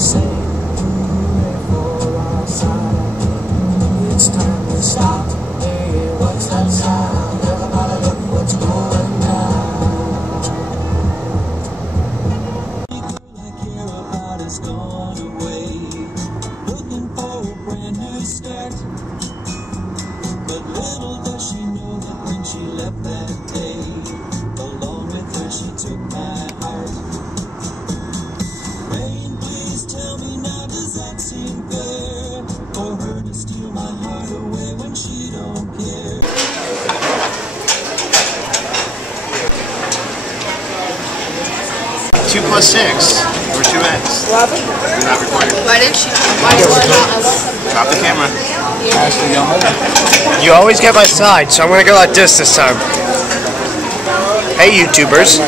say before our side. It's time to stop. Hey, what's that sound? Everybody look what's going down. Girl I care about is gone away, looking for a brand new start. But little does she know that when she left that day, along with her she took my heart. Rain, please tell me now, does that seem fair? For her to steal my heart away when she don't care. 2 plus 6 or 2x. Robin? You're not recording. Why didn't she? Why did she not? Drop the camera. You always get my side, so I'm gonna go like this time. Hey YouTubers.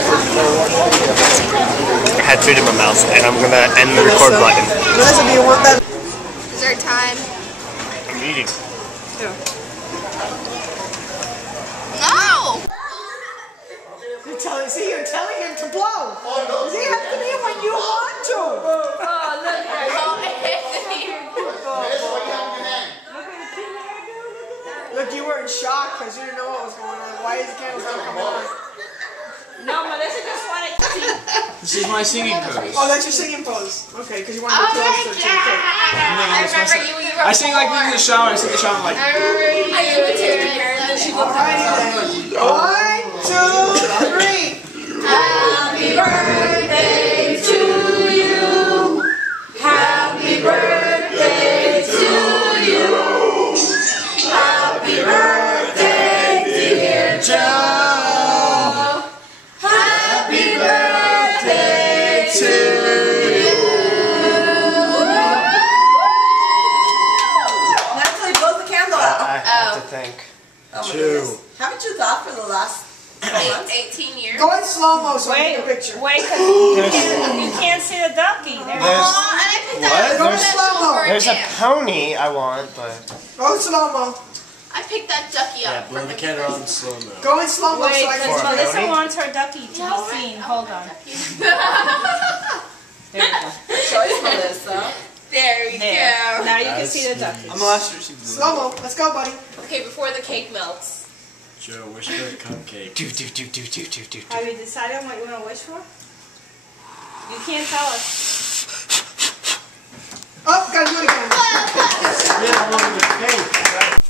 I had food in my mouth and I'm gonna end the record button. Melissa, do you want that? Dessert time. I'm eating. Yeah. No! You're telling him to blow. Does he have to be when you want to? Oh, look at Look, you were in shock because you didn't know what was going on. Why is the candles not coming on? No, Melissa just wanted to see. This is my singing pose. Oh, that's your singing pose. Okay, because you wanted to be closer to the cake. I remember you were. I sing like in the shower. I sing in the shower like. I remember you too. Alrighty then. 1, 2, 3. Happy birthday to you. Happy birthday to you. Happy birthday, dear Joe. Happy birthday to you. Natalie, blow the candle out. I have to think. Oh my goodness. Haven't you thought for the last 18 years. Go in slow-mo so I can take a picture. Wait, because you can't see the ducky. Aw, and I picked that Go in slow-mo. There's a pony I want, but Go in slow-mo. I picked that ducky up. Blow the candle out in slow mo. Go in slow-mo Wait, so I because can Melissa pony? wants her ducky to be seen. Hold on. There we go. choice, Melissa. There we There. go. Now you can see the ducky. I'm the last year she blew. Slow-mo. Let's go, buddy. Okay, before the cake melts. Joe, wish for a cupcake. do. Have you decided on what you want to wish for? You can't tell us. Oh, gotta do it again. Yeah, I wanted the cake.